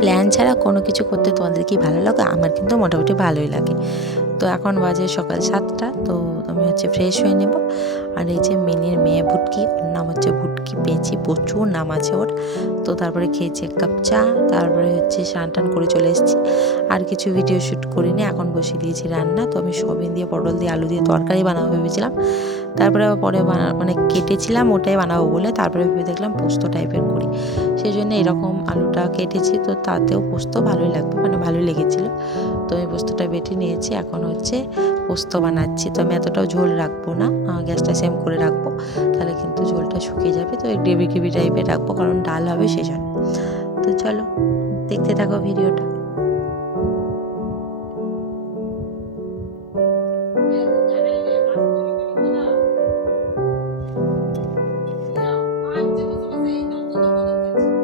Plan ছাড়া কোনো কিছু করতে তোমাদের কি ভালো লাগে আমার কিন্তু মোটামুটি ভালোই লাগে। তো এখন বাজে সকাল সাতটা, তো আমি হচ্ছে ফ্রেশ হয়ে নেব। আর এই যে মিনির মেয়ে ভুটকি, ওর নাম হচ্ছে ভুটকি পেঁচি প্রচুর নাম আছে ওর। তো তারপরে খেয়েছি এক কাপ চা, তারপরে হচ্ছে স্নান টান করে চলে এসেছি। আর কিছু ভিডিও শ্যুট করিনি, এখন বসিয়ে দিয়েছি রান্না। তো আমি সবিন দিয়ে, পটল দিয়ে, আলু দিয়ে তরকারি বানাবো ভেবেছিলাম। তারপরে পরে মানে কেটেছিলাম, ওটাই বানাবো বলে। তারপরে ভেবে দেখলাম পোস্ত টাইপের করি। সেই জন্য এরকম আলুটা কেটেছি, তো তাতেও পোস্ত ভালোই লাগবে মানে ভালোই লেগেছিলো। আমি পোস্তটা বেটে নিয়েছি। এখন হচ্ছে পোস্ত বানাচ্ছি। তো আমি এতটাও ঝোল রাখব না। গ্যাসটা সেম করে রাখব। তাহলে কিন্তু ঝোলটা শুকিয়ে যাবে। তো গ্রেভি গ্রেভি টাইপের রাখব, কারণ ডাল হবে সেই জন্য তো চলো, দেখতে থাকো ভিডিওটা।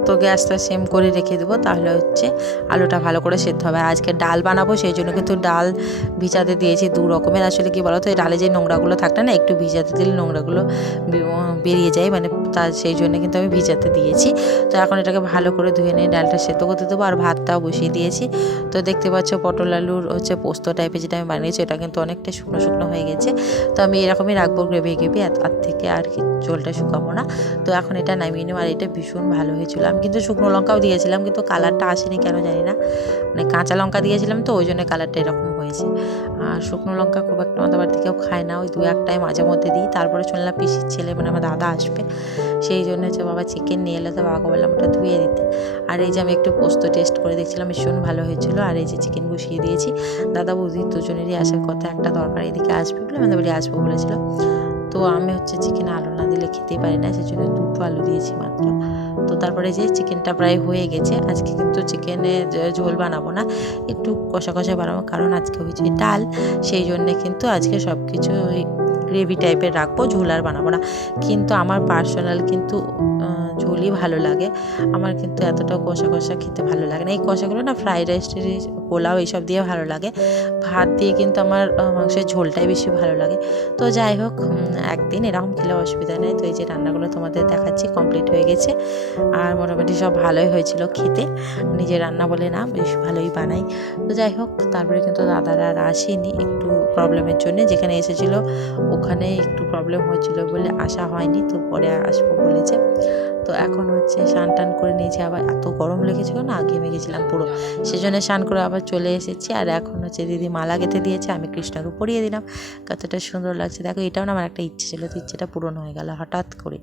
তো গ্যাসটা সেম করে রেখে দেবো, তাহলে হচ্ছে আলুটা ভালো করে সেদ্ধ হবে। আজকে ডাল বানাবো, সেই জন্য কিন্তু ডাল ভিজাতে দিয়েছি দু রকমের। আসলে কি বলো তো এই ডালে যে নোংরাগুলো থাকে না, একটু ভিজাতে দিলে নোংরাগুলো বেরিয়ে যায় মানে তার সেই জন্য কিন্তু আমি ভিজাতে দিয়েছি। তো এখন এটাকে ভালো করে ধুয়ে নিয়ে ডালটা সেদ্ধ করতে দেবো, আর ভাতটাও বসিয়ে দিয়েছি। তো দেখতে পাচ্ছ, পটল আলুর হচ্ছে পোস্ত টাইপের যেটা আমি বানিয়েছি এটা কিন্তু অনেকটা শুকনো শুকনো হয়ে গেছে। তো আমি এরকমই রাখব গ্রেভি গ্রেভি আর থেকে আর কি ঝোলটা শুকাবো না। তো এখন এটা নামিয়ে নেব, আর এটা ভীষণ ভালো হয়েছিল। আমি কিন্তু শুকনো লঙ্কাও দিয়েছিলাম, কিন্তু কালারটা আসেনি কেন জানি না। মানে কাঁচা লঙ্কা দিয়েছিলাম তো, ওই জন্য কালারটা এরকম হয়েছে। আর শুকনো লঙ্কা খুব একটা আমাদের বাড়িতে কেউ খায় না, ওই দু একটাই মাঝে মধ্যে দিই। তারপরে শুনলাম পিসির ছেলে মানে আমার দাদা আসবে। সেই জন্য হচ্ছে বাবা চিকেন নিয়ে এলে, তো বাবাকে বললাম ওটা ধুয়ে দিতে। আর এই যে আমি একটু পোস্ত টেস্ট করে দেখছিলাম, ভীষণ ভালো হয়েছিল। আর এই যে চিকেন বসিয়ে দিয়েছি। দাদা বৌদি দুজনেরই আসার কথা, একটা দরকার এদিকে আসবে বলে আমাদের বাড়ি আসব বলেছিল। তো আমি হচ্ছে চিকেনে আলু না দিলে খেতেই পারি না সেই জন্য দুটো আলু দিয়েছি মাত্র। তো তারপরে যে চিকেনটা প্রায় হয়ে গেছে, আজকে কিন্তু চিকেনে ঝোল বানাবো না, একটু কষা কষা বানাবো, কারণ আজকে হয়েছে ডাল, সেই জন্যে কিন্তু আজকে সব কিছু গ্রেভি টাইপের রাখব, ঝোল আর বানাবো না। কিন্তু আমার পার্সোনাল কিন্তু ঝোলই ভালো লাগে। আমার কিন্তু এতটা কষা কষা খেতে ভালো লাগে না। এই কষাগুলো না ফ্রাইড রাইস পোলাও এইসব দিয়ে ভালো লাগে। ভাত দিয়ে কিন্তু আমার মাংসের ঝোলটাই বেশি ভালো লাগে। তো যাই হোক একদিন এরকম খেলে অসুবিধা নেই। তো এই যে রান্নাগুলো তোমাদের দেখাচ্ছি কমপ্লিট হয়ে গেছে। আর মোটামুটি সব ভালোই হয়েছিল খেতে। নিজে রান্না বলে না, বেশ ভালোই বানাই। তো যাই হোক, তারপরে কিন্তু দাদারা আর আসেনি একটু প্রবলেমের জন্য। যেখানে এসেছিল ওখানে একটু প্রবলেম হয়েছিল বলে আসা হয়নি, তো পরে আসব বলেছে। তো এখন হচ্ছে স্নান টান করে নিয়েছি, আবার এত গরম লেগেছিল না, ঘেমে গেছিলাম পুরো। সেজন্য স্নান করে আবার চলে এসেছি, আর এখন হচ্ছে দিদি মালা গেঁথে দিয়েছে, আমি কৃষ্ণকে পরিয়ে দিলাম। কতটা সুন্দর লাগছে। দেখো, এটাও না আমার একটা ইচ্ছে ছিল, তো ইচ্ছেটা পূরণ হয়ে গেল হঠাৎ করে।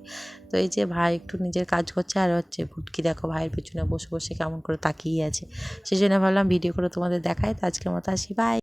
তো এই যে ভাই একটু নিজের কাজ করছে, আর হচ্ছে ভুটকি দেখো ভাইয়ের পেছনে বসে বসে কেমন করে তাকিয়ে আছে। সেই জন্য ভাবলাম ভিডিও করে তোমাদের দেখাই, তো আজকের মতো আসি বাই